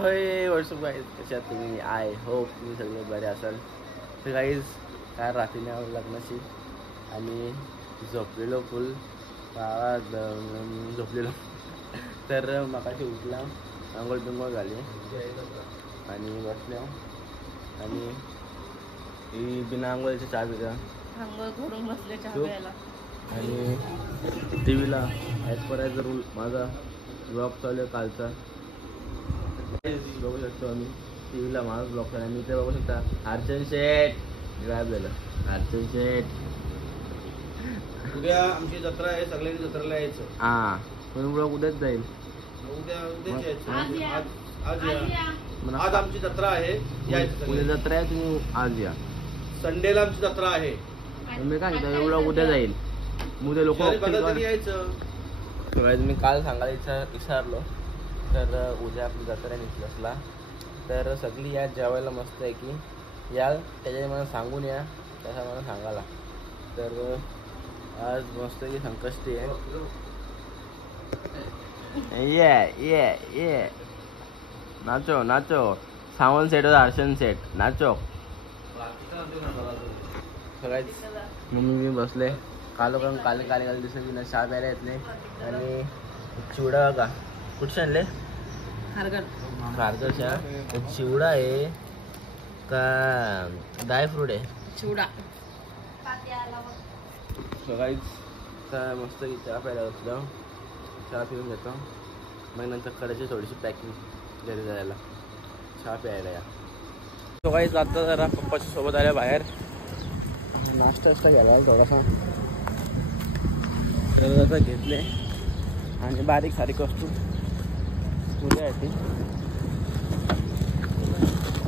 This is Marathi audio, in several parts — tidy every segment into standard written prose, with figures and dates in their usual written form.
होय व्हॉट्सअप गाईज, कशात तुम्ही? आय होप तुम्ही सगळे बरे असाल. तर गाईज काय रात्रीने लग्नाशी आणि झोपलेलो फुल झोपलेलो. तर मगाशी उठला, आंघोळ बिंघोळ झाली आणि बसल्या आणि ही बिना आंघोळीची चहा पिता आंघोळ करून बसले चहा प्यायला आणि टी व्हीला ॲड करायचा रूल माझा ब्लॉग चालू आहे कालचा. बघू शकतो आम्ही टी व्हीला माझा ब्लॉग चालू आहे. मी ते बघू शकता अर्चन शेठ गायब झालं. अर्चन शेठ उद्या आमची जत्रा आहे, सगळ्यांनी जत्रेला यायचं. हां पण ब्लॉग उद्याच जाईल. उद्याच यायचं. आज आमची जत्रा आहे, यायचं. उद्या जत्रा आहे, तुम्ही आज या. संडेला आमची जत्रा आहे. मी काय म्हणतो ब्लॉग उद्या जाईल. उद्या लोक यायचं. मी काल सांगायला विसरलो. तर उद्या आपली जत्रा आहे निकलसला. तर सगळी या जेवायला मस्त आहे की या, त्याच्या मला सांगून या, तसा मला सांगायला. तर आज मस्त की संकष्टी आहे. ये नाचो नाचो. सावन सेट और अर्शन सेट नाचो. सगळ्यात मम्मी मी बसले कालो कारण काले काले काले दिसत की ना चहा प्यायला येतले. आणि चिवडा का कुठचे आणले? खारघर चहा. चिवडा आहे का ड्राय फ्रूट आहे? चिवडा. सगळीच मस्त की चहा प्यायला बसलो. चहा पिऊन घेतो, मग नंतर कडाची थोडीशी पॅकिंग घरी जायला चहा प्यायला या. सगळीच आता जरा पप्पाच्या सोबत आल्या बाहेर नाश्ता घ्यायला थोडासा. तर आता घेतले आणि बारीक सारीक वस्तू उद्यासाठी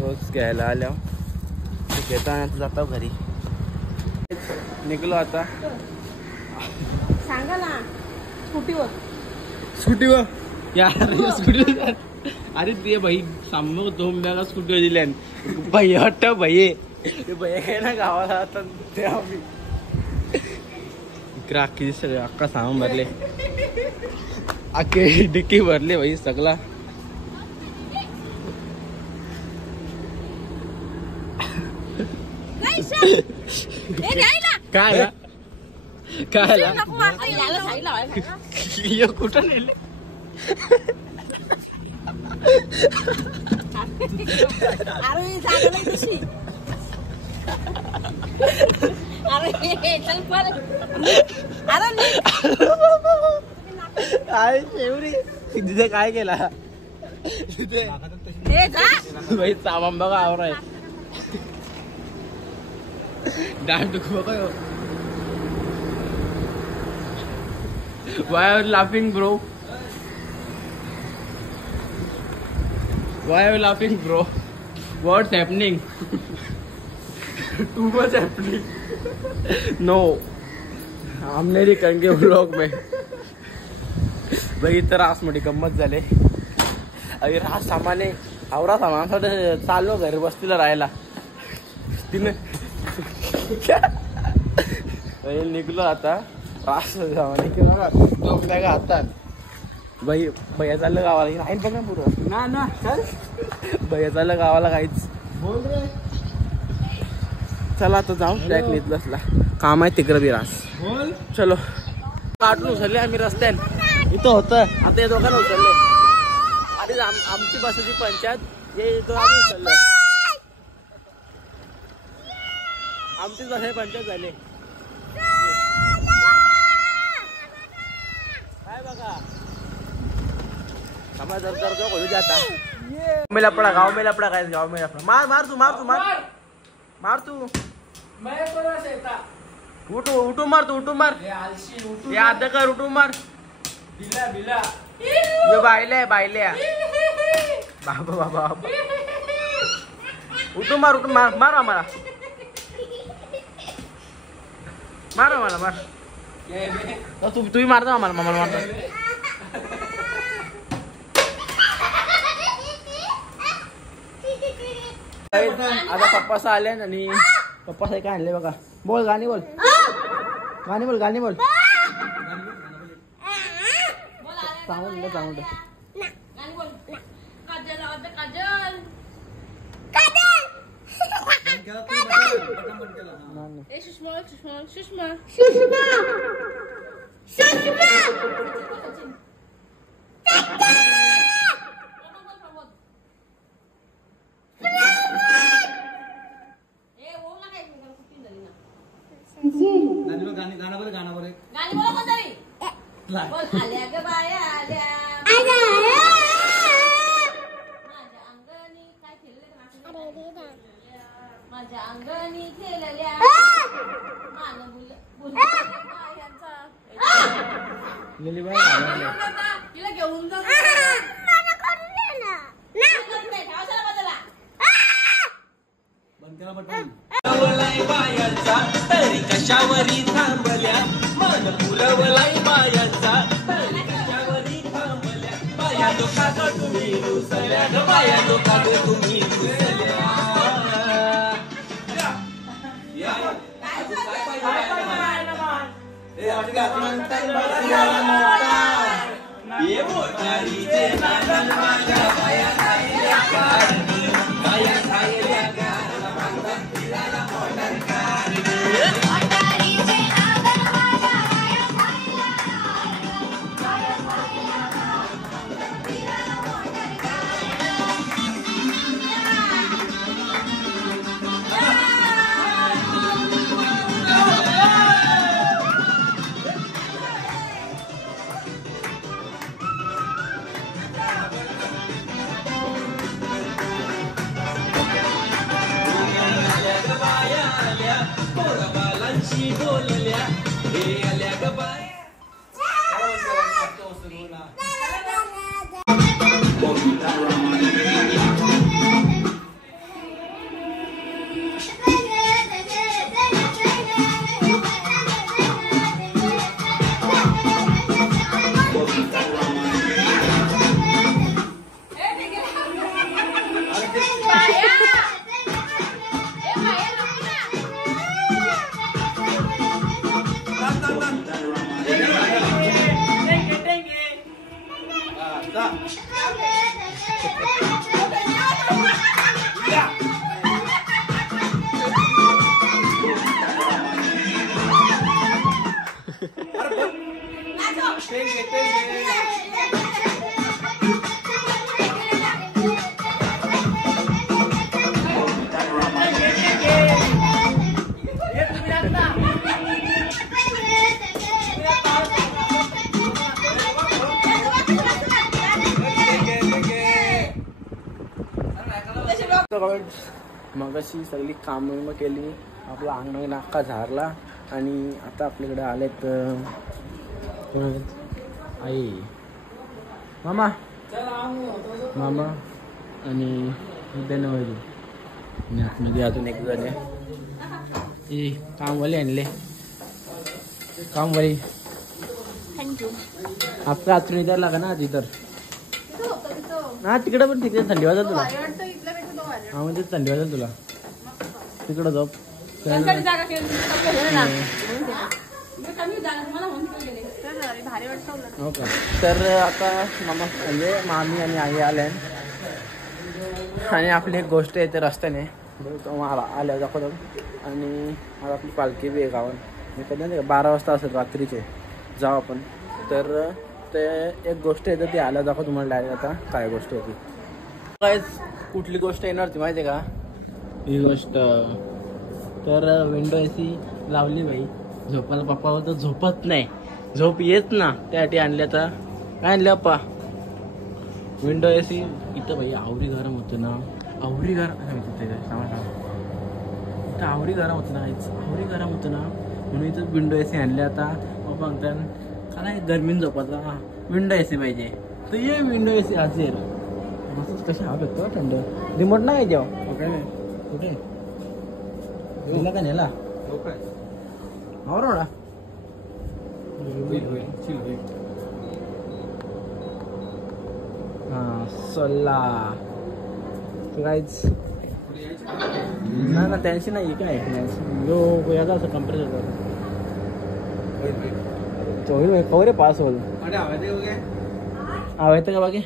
रोज घ्यायला आल्या घेता आणि आता जातो घरी. निघलो आता. सांगा ना स्कूटीवर यार स्कूटीवर. अरे ते भाई सामने 2 बॅगा स्कूटीवर दिल्या. भैया वाटतं भैये ते भैया काय ना गावाला आता ते आम्ही इकडे अख्खी सगळे अख्खा सामान भरले. अख्खे डिक्की भरले भाई सगळा. काय काय कुठं नेले? काय शेवरी तिथे काय केला तिथे भाई सामान बघा आवर आहे. डान्स बघा. Why are you laughing, bro? Why are you laughing, bro? What's happening? Too much happening. No, हम नहीं करेंगे व्लॉग में. भाई तर रास मोठी गंमत झाले. अरे रास सामाने आवरा सामान चाललो घरी बसतीला राहायला. तिने निघलो आता. रास सामाने किंवा टोपल्या का हातात. भाई भैया चाललं गावाला. राहील बघा पुरं ना ना चल. भैया चाललं गावाला काहीच बोल रे. चला आता जाऊ ट्रॅक निघलसला. काम आहे तिकडं बी रास. चलो काढून उचलले आम्ही रस्त्यात. इथं होतं आता या दोघांना उचलले. आणि आमची बसाची पंचायत हे इथं आम्ही उचललं. आमचीच बसाची पंचायत झाली. काय बघा हमारा दर दर हो जाता. में लपड़ा गाँव में लपड़ा गाइस. गाँव में लपड़ा. मार मार तू मार तू मार मार तू. मैं थोड़ा सेता उठू उठू मार तू उठू मार. ये आधा कर उठू मार. बिला बिला ये बायले बायले बाबा बाबा उठू मार उठू मार. मार आम्हाला मार आम्हाला मार. तुम्ही मारता आम्हाला मामाला मारता. आता पप्पा आले आणि पप्पा काय आणले बघा. बोल गाणी बोल गाणी बोल गाणी बोल. सांगून सांगून ए सुषमा सुषमा सुषमा गाणं बरं गाणी बोला कोणतरी बोल आल्या ग बाया आल्या माझ्या अंगणी काय खेळले माझ्या अंगणी खेळल्या मान बायांचा तिला घेऊन जा बायांचा तरी कशावरी थांबल्या मन पुरवलाई बायांचा तरी कशावरी थांबल्या बाया लोकात तुम्ही रुसल्या ग बाया लोकात तुम्ही रुसल्या ये मोटारीचे नादन माझ्या बाया खायल्या कारणी बाया खायल्या गारला बांधून फिरायला मोटार बोलल्या हे आल्या ग बाया मग अशी सगळी कामं केली, आपला अंगण नाका झारला आणि आता आपल्याकडे आलेत आई मामा मामा आणि बेनवाजी आणि आतमध्ये अजून एक जण आहे कामवाली आणले कामवाली आपका आतून इधर लागा ना आधी तर हा तिकडे पण तिकडे थंडी वाजत तुला हा म्हणजे थंडी वाजत तुला तिकडं झोप हो का तर आता मामा म्हणजे मामी आणि आई आल्या आणि आपली एक गोष्ट आहे ते रस्त्याने आल्या दाखवतो आणि आज आपली पालखी बी आहे गावात मी कधी नाही 12 वाजता असेल रात्रीचे जाऊ आपण तर ते एक गोष्ट आहे तर ती आल्या दाखव तुम्हाला डायरेक्ट आता काय गोष्ट आहे ती काय कुठली गोष्ट येणार ती माहिती आहे का ही गोष्ट तर विंडो एसी लावली बाई झोपायला पप्पा तर झोपत नाही झोप येत ना त्यासाठी आणल्या आता काय आणल्या पप्पा विंडो एसी इथं बाई आवरी गरम होतं ना आवरी गरम इथं आवरी गरम होतं ना आवरी गरम होतं ना म्हणून इथं विंडो एसी आणल्या आता पप्पा सांगतात काय गरमीन झोपायला विंडो एसी पाहिजे तर ये विंडो एसी असेल मस्तच कशी हवा भेटतो थंड रिमोट नाही जेव्हा काय कुठे दिला का नेला आवरा हा सोल्ला काहीच ना त्यांची नाही काय यो याचा असं कंप्रेसर होईल खबर पास होईल हवा येतं का बाकी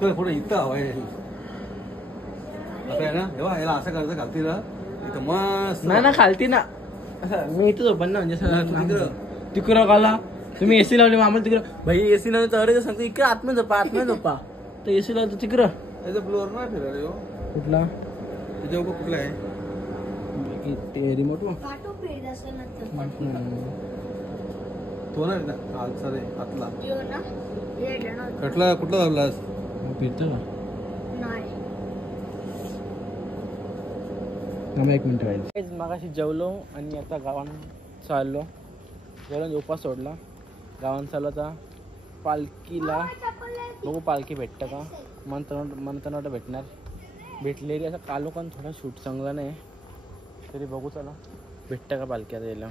पुढे इथं हवा आता आहे ना तेव्हा याला असं करायचं घालतील इथं मस्त नाही ना खालती ना मी इथं झोपन ना म्हणजे तिकडं. तिकडं काला तुम्ही एसी लावली मग आम्हाला तिकडं भाई एसी लावली तर सांगतो इकडे आतमध्ये झोपा तर एसी लावतो तिकडं याचा ब्लोअर नाही फिरायला ह्यो. कुठला त्याच्या उभं कुठला आहे रिमोट काटो पेड असं नंतर तो नाही ना आलचा रे आतला यो ना येडं ना. कुठला दाबलास फिरतो का नाही एक मिनिट राहील मागाशी जेवलो आणि आता गावात चाललो जेवण उपास सोडला गावात चाललो आता पालखीला बघू पालखी भेटतं का म्हणताना भेटणार भेटलेली असं कालो पण थोडा शूट चांगला नाही तरी बघू चला भेटतं का पालखी आता यायला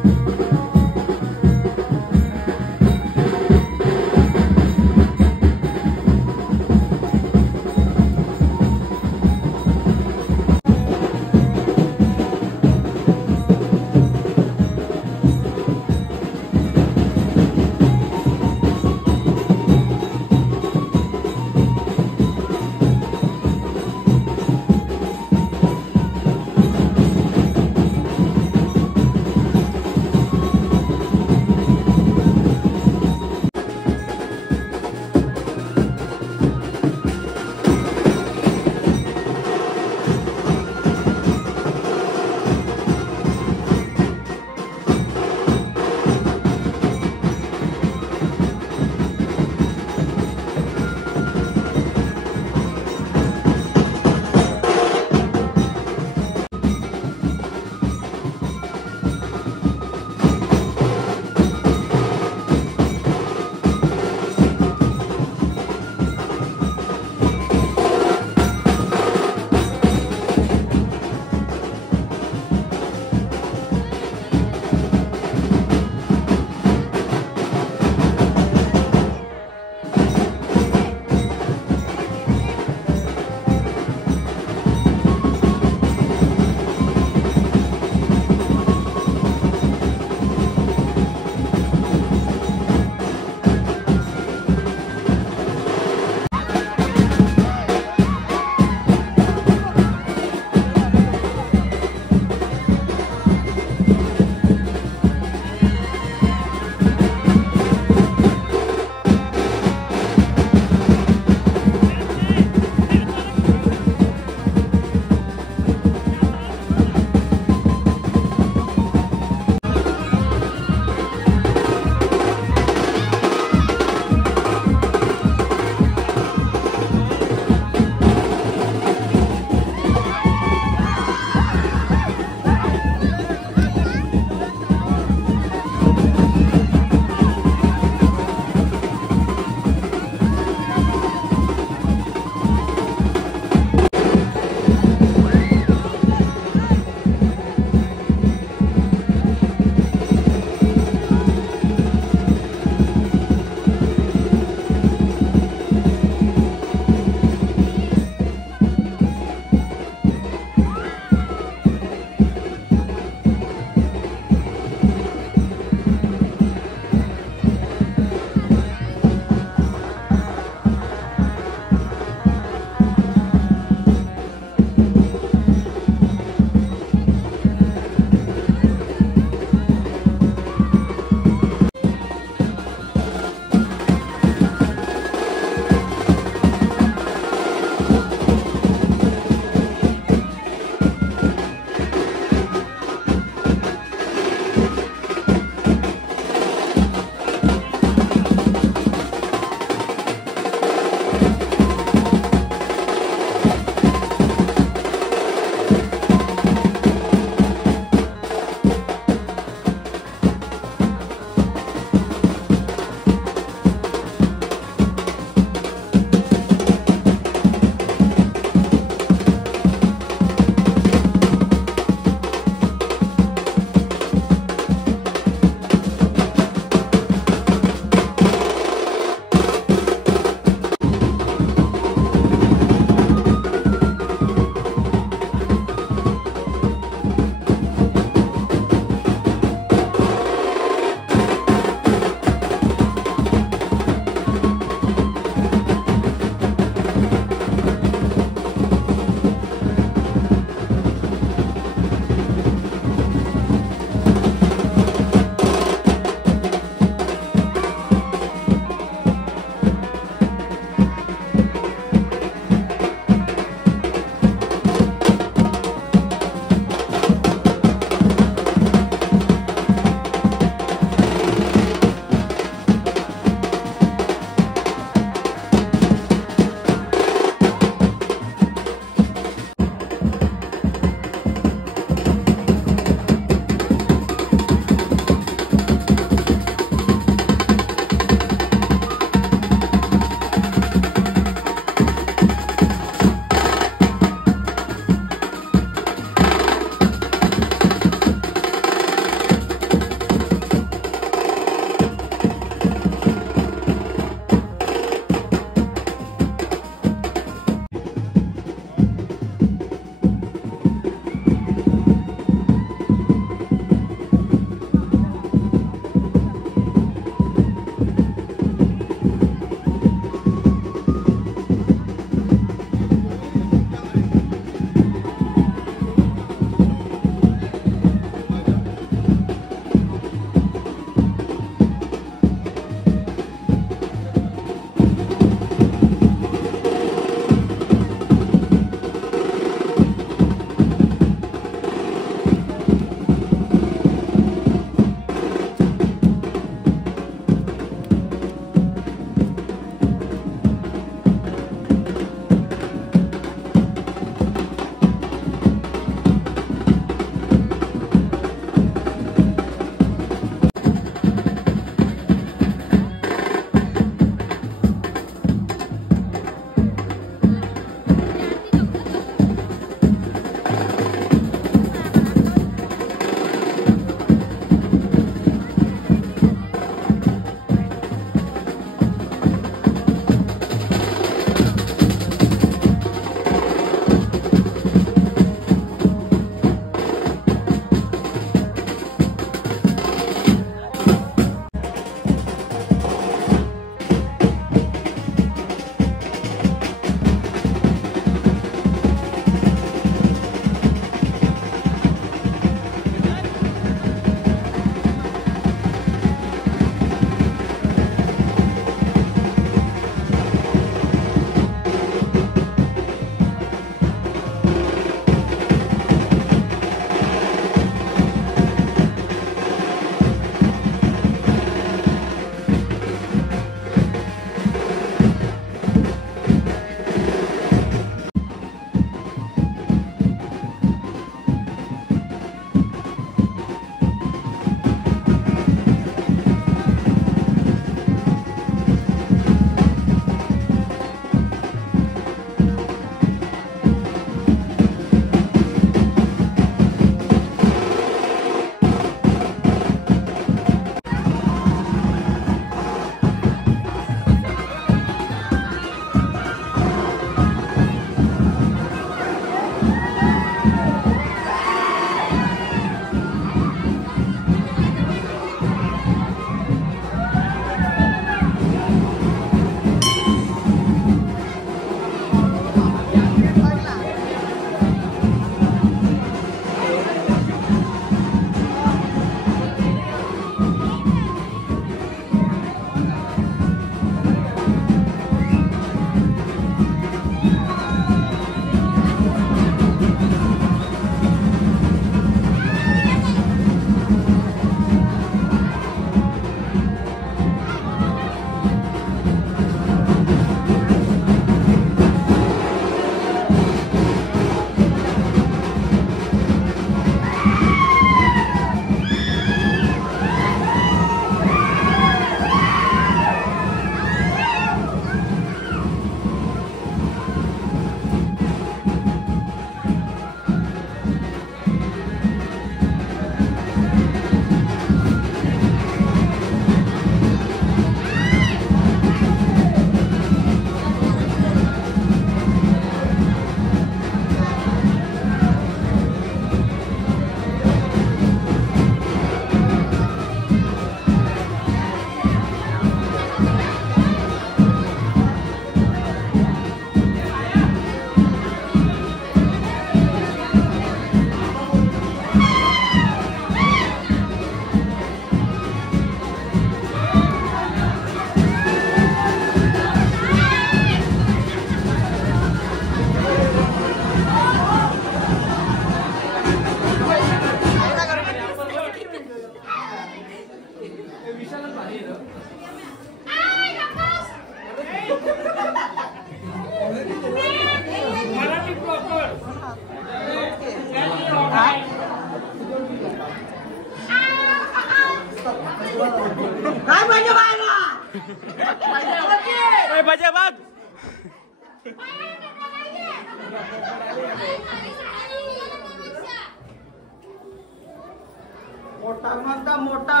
मोठा मागता मोठा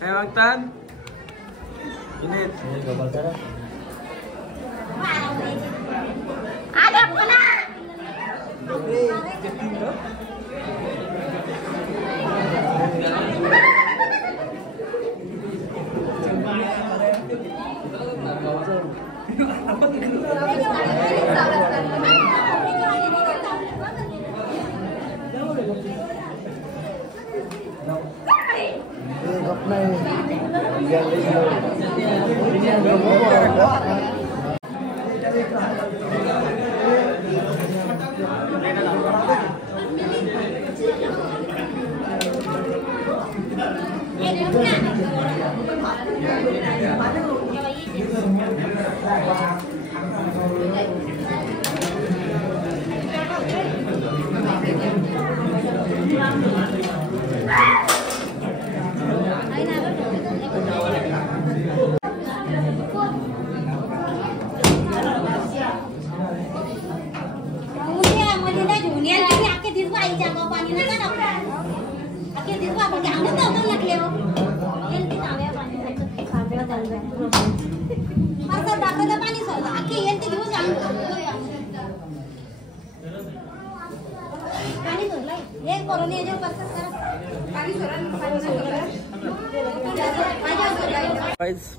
काय मागतात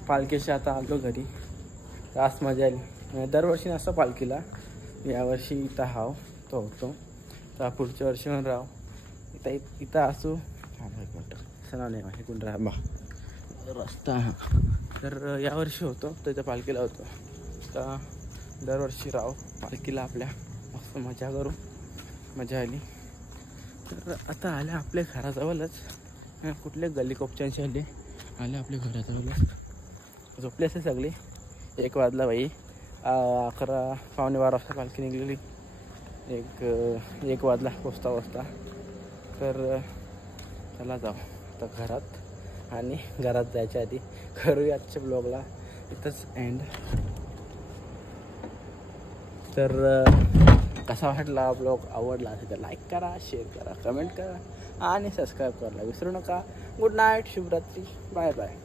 पालखीशी आता आलो घरी. रास मजा आली. दरवर्षी नसतो पालखीला, यावर्षी इथं हाव तो होतो. तर पुढच्या वर्षी पण राव इथं असू. नाव नाही माहिती कोण राहा बा रस्ता. हा तर यावर्षी होतो तर इथं पालखीला होतो. तर दरवर्षी राव पालखीला आपल्या मस्त मजा करू. मजा आली. तर आता आल्या आपल्या घराजवळच. कुठल्या गल्ली कोपच्यांशी आले आपल्या घराजवळच. झोपले असे सगळे. 1 वाजला बाई. 11 पावणे 12 वाजता पालखी निघलेली. एक वाजला पोचता. तर चला जाऊ आता घरात. आणि घरात जायच्या आधी करूया आजच्या ब्लॉगला इथंच एंड. तर कसा वाटला ब्लॉग, आवडला असेल तर लाईक करा, शेअर करा, कमेंट करा आणि सबस्क्राईब करायला विसरू नका. गुड नाईट, शुभरात्री, बाय बाय.